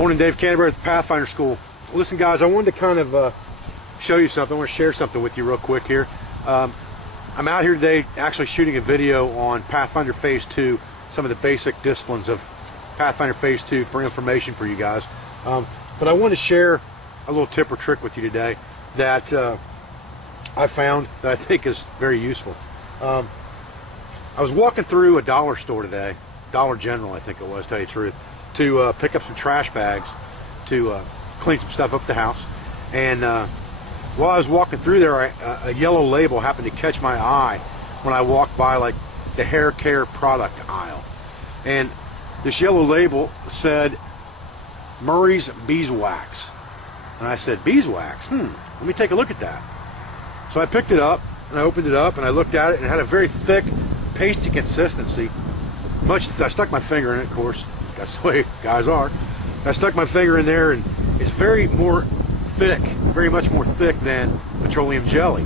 Morning, Dave Canterbury at the Pathfinder School. Listen, guys, I wanted to kind of show you something. I want to share something with you real quick here. I'm out here today actually shooting a video on Pathfinder Phase 2, some of the basic disciplines of Pathfinder Phase 2 for information for you guys. But I want to share a little tip or trick with you today that I found that I think is very useful. I was walking through a dollar store today, Dollar General I think it was, to tell you the truth, to pick up some trash bags to clean some stuff up at the house. And while I was walking through there, a yellow label happened to catch my eye when I walked by like the hair care product aisle. And this yellow label said Murray's Beeswax. And I said, beeswax? Let me take a look at that. So I picked it up and I opened it up and I looked at it, and it had a very thick, pasty consistency. I stuck my finger in it, of course. That's the way guys are. I stuck my finger in there, and it's very much more thick than petroleum jelly.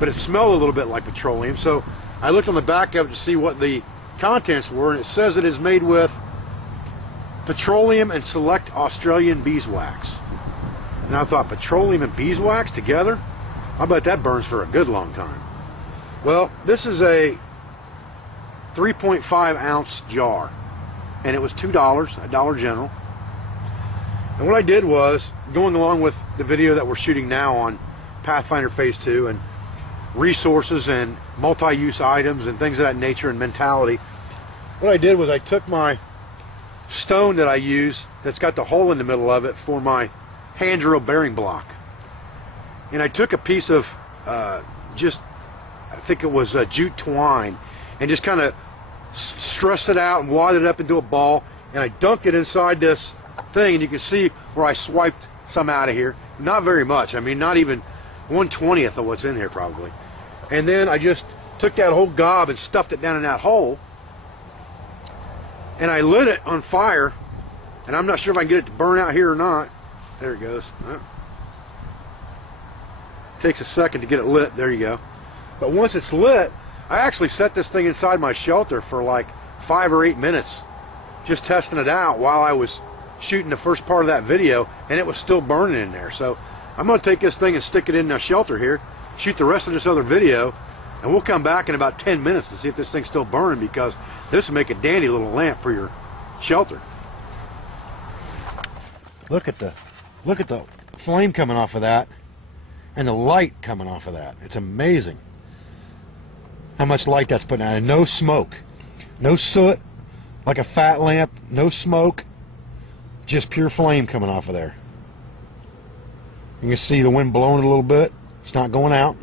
But it smelled a little bit like petroleum, so I looked on the back of it to see what the contents were, and it says it is made with petroleum and select Australian beeswax. And I thought, petroleum and beeswax together? I bet that burns for a good long time. Well, this is a 3.5 ounce jar, and it was $2 at Dollar General. And what I did was, going along with the video that we're shooting now on Pathfinder Phase 2 and resources and multi-use items and things of that nature and mentality, what I did was I took my stone that I use that's got the hole in the middle of it for my hand drill bearing block, and I took a piece of I think it was jute twine, and just kind of stressed it out and wadded it up into a ball, and I dunked it inside this thing, and you can see where I swiped some out of here. Not very much. I mean, not even 1/20th of what's in here probably. And then I just took that whole gob and stuffed it down in that hole, and I lit it on fire, and I'm not sure if I can get it to burn out here or not. There it goes. Takes a second to get it lit. There you go. But once it's lit, I actually set this thing inside my shelter for like 5 or 8 minutes, just testing it out while I was shooting the first part of that video, and it was still burning in there. So I'm going to take this thing and stick it in the shelter here, shoot the rest of this other video, and we'll come back in about 10 minutes to see if this thing's still burning, because this will make a dandy little lamp for your shelter. Look at the flame coming off of that, and the light coming off of that. It's amazing how much light that's putting out, and no smoke, no soot like a fat lamp, no smoke, just pure flame coming off of there. You can see the wind blowing it a little bit. It's not going out.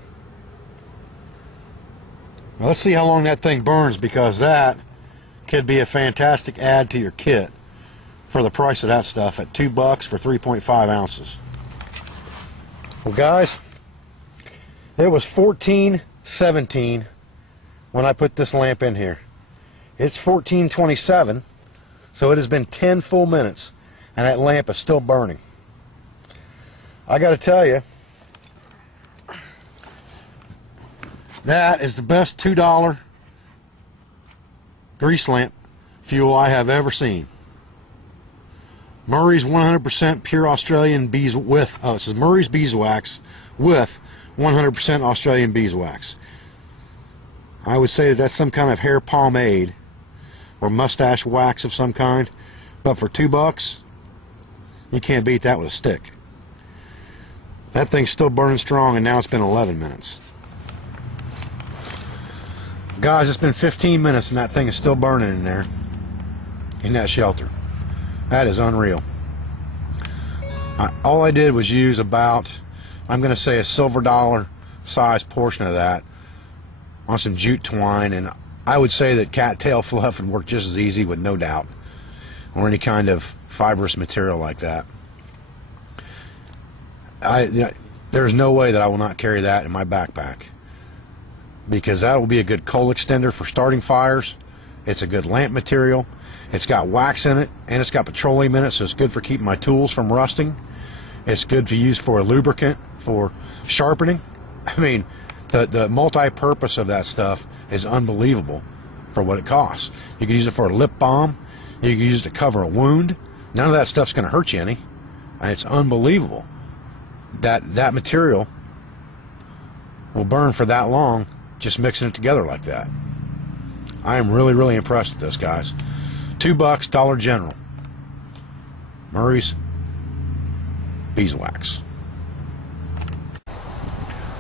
Now let's see how long that thing burns, because that could be a fantastic add to your kit for the price of that stuff at $2 for 3.5 ounces. Well, guys, it was 14:17 when I put this lamp in here. It's 14:27, so it has been 10 full minutes, and that lamp is still burning. I got to tell you, that is the best $2 grease lamp fuel I have ever seen. Murray's 100% pure Australian it says Murray's Beeswax with 100% Australian beeswax. I would say that that's some kind of hair pomade or mustache wax of some kind, but for $2, you can't beat that with a stick. That thing's still burning strong, and now it's been 11 minutes. Guys, it's been 15 minutes and that thing is still burning in there, in that shelter. That is unreal. All I did was use about, I'm going to say, a silver dollar size portion of that on some jute twine, and I would say that cattail fluff would work just as easy, with no doubt, or any kind of fibrous material like that. There's no way that I will not carry that in my backpack, because that will be a good coal extender for starting fires. It's a good lamp material. It's got wax in it, and it's got petroleum in it, so it's good for keeping my tools from rusting. It's good to use for a lubricant, for sharpening. I mean, the multi-purpose of that stuff is unbelievable for what it costs. You can use it for a lip balm. You can use it to cover a wound. None of that stuff's going to hurt you any. And it's unbelievable that that material will burn for that long just mixing it together like that. I am really, really impressed with this, guys. $2, Dollar General. Murray's Beeswax.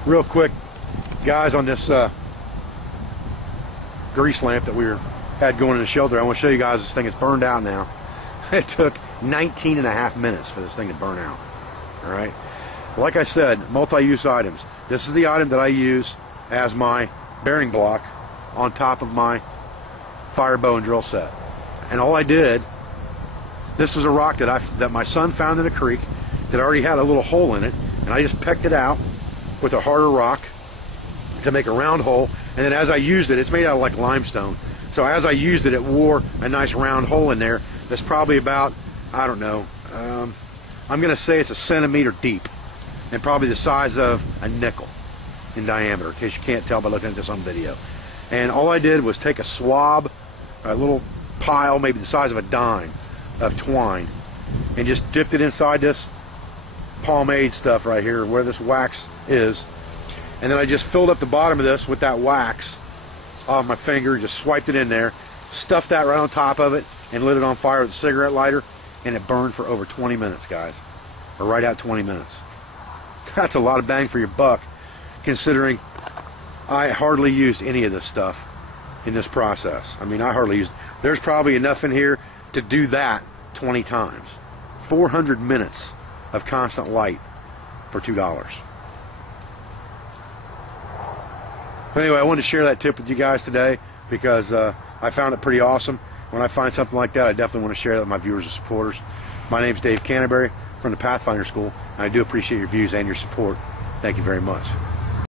Real quick, guys, on this grease lamp that we had going in the shelter, I want to show you guys this thing is burned out now. It took 19.5 minutes for this thing to burn out. All right. Like I said, multi-use items. This is the item that I use as my bearing block on top of my fire bow and drill set. And all I did, this was a rock that my son found in a creek that already had a little hole in it, and I just pecked it out with a harder rock to make a round hole. And then as I used it, it's made out of like limestone. So as I used it, it wore a nice round hole in there that's probably about, I don't know, I'm going to say it's a centimeter deep and probably the size of a nickel in diameter, in case you can't tell by looking at this on video. And all I did was take a swab, a little pile, maybe the size of a dime, of twine, and just dipped it inside this pomade stuff right here, where this wax is. And then I just filled up the bottom of this with that wax off my finger, just swiped it in there, stuffed that right on top of it, and lit it on fire with a cigarette lighter, and it burned for over 20 minutes, guys. Or right at 20 minutes. That's a lot of bang for your buck, considering I hardly used any of this stuff in this process. I mean, I hardly used, there's probably enough in here to do that 20 times. 400 minutes of constant light for $2. But anyway, I wanted to share that tip with you guys today because I found it pretty awesome. When I find something like that, I definitely want to share that with my viewers and supporters. My name's Dave Canterbury from the Pathfinder School, and I do appreciate your views and your support. Thank you very much.